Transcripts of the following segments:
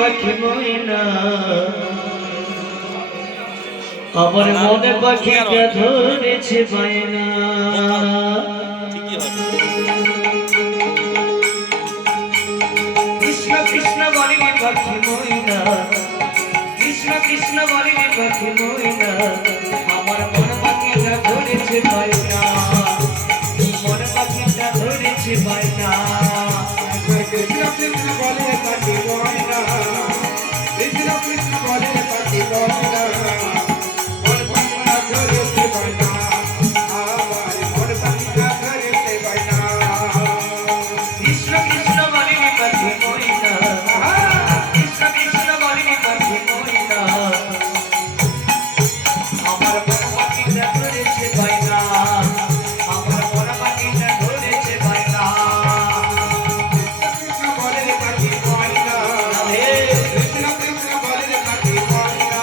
পাখি ময়না আমার মনে পাখিটা ধরেছে বায়না কৃষ্ণ কৃষ্ণ বলে পাখি ময়না কৃষ্ণ কৃষ্ণ বলে পাখি ময়না আমার মনে পাখিটা ধরেছে বায়না মনে পাখিটা ধরেছে বায়না কৃষ্ণ কৃষ্ণ বলে পাখি ময়না কৃষ্ণ কৃষ্ণ বলে পাখি ময়না মন পাখিটা ধরেছে বায়না আমার মন পাখিটা ধরেছে বায়না কৃষ্ণ কৃষ্ণ বলে পাখি ময়না কৃষ্ণ কৃষ্ণ বলে পাখি ময়না আমার মন পাখিটা ধরেছে বায়না আমার মন পাখিটা ধরেছে বায়না কৃষ্ণ বলে পাখি ময়না কৃষ্ণ কৃষ্ণ বলে পাখি ময়না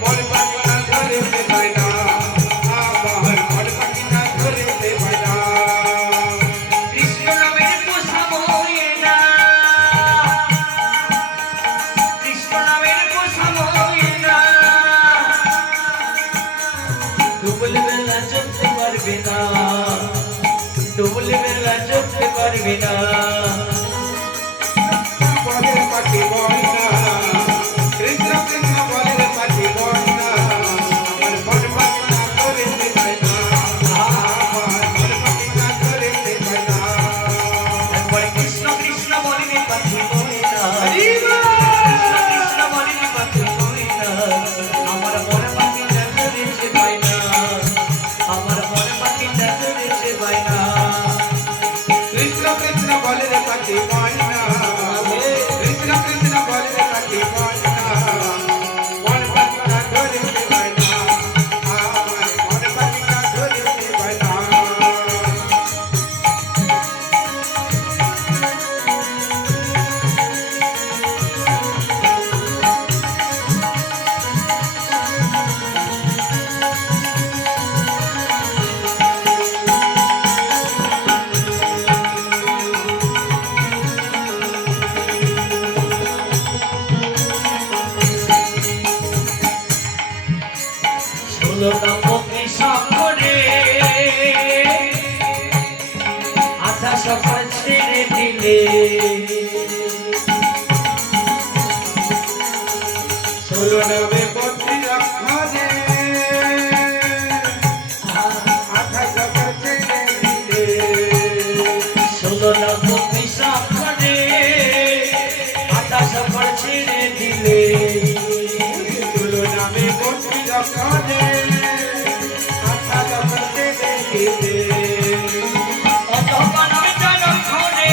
মন পাখিটা ধরেছে বায়না আমার মন পাখিটা ধরেছে বায়না কৃষ্ণ নামের পোষা ময়না কৃষ্ণ নামের পোষা ময়না ডুবলে বেলা চলতে পারবে না ডুবলে বেলা চলতে পারবে না বলে পাখি ময়না কৃষ্ণ কৃষ্ণ বলে পাখি ময়না আমার মন পাখিটা ধরেছে বায়না আমার মন পাখিটা ধরেছে বায়না একবার কৃষ্ণ কৃষ্ণ বলিনি পাখি ময়না হরিবা কৃষ্ণ বলিনি পাখি ময়না আমার মনে পাখিটা ধরেছে বায়না আমার মনে পাখিটা ধরেছে বায়না কৃষ্ণ কৃষ্ণ বলে পাখি ময়না কৃষ্ণ কৃষ্ণ বলে পাখি ময়না মন পাখিটা ধরেছে বায়না আমার মন পাখিটা ধরেছে বায়না ষোলো নম্বর সাগরে আধা সকাল ছেড়ে দিলে ষোলো নবে বত্রিশ অক্ষরে আঠাশ অক্ষর ছেড়ে দিলে ষোলো নম্বর সাগরে আধা সকাল ছেড়ে দিলে ষোলো নামে বত্রিশ অক্ষরে আঠাশ অক্ষর ছেড়ে দিলে অতপন আমি জানম খনে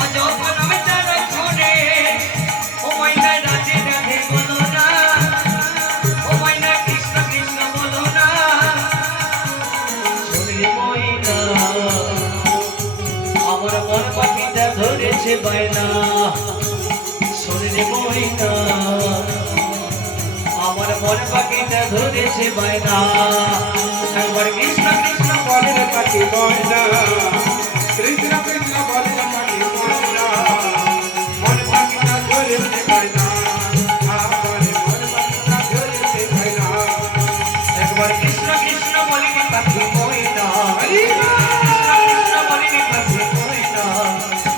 অতপন আমি জানম খনে ও মাইনা রাধে রাধে বলো না ও মাইনা কৃষ্ণ কৃষ্ণ বলো না শরীর ময়না আমার মন পাখিটা ধরেছে বায়না শরীর ময়না আমার মন পাখিটা ধরেছে বায়না একবার কৃষ্ণ কৃষ্ণ বলে পাখি ময়না কৃষ্ণ কৃষ্ণ বলে পাখি ময়না মন পাখিটা ধরেছে বায়না আমার মন পাখিটা ধরেছে বায়না একবার কৃষ্ণ কৃষ্ণ বলিনি পাখি ময়না হরিবা কৃষ্ণ কৃষ্ণ বলিনি পাখি ময়না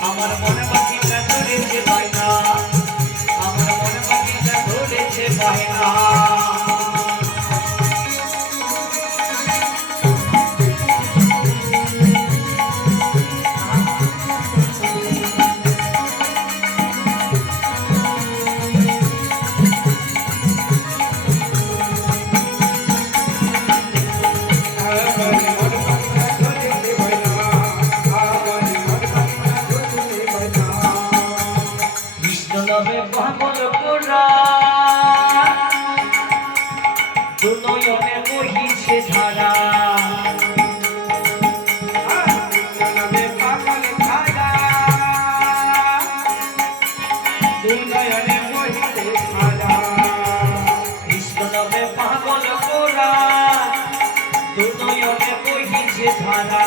আমার মনে পাখিটা ধরেছে বায়না আমার মনে পাখিটা ধরেছে বায়না কৃষ্ণ নামে পাগল গোরা দুনয়নে বহিছে ধারা কৃষ্ণ নামে পাগল গোরা দুনয়নে বহিছে ধারা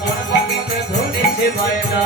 মন পাখিতে ধরেছে বায়না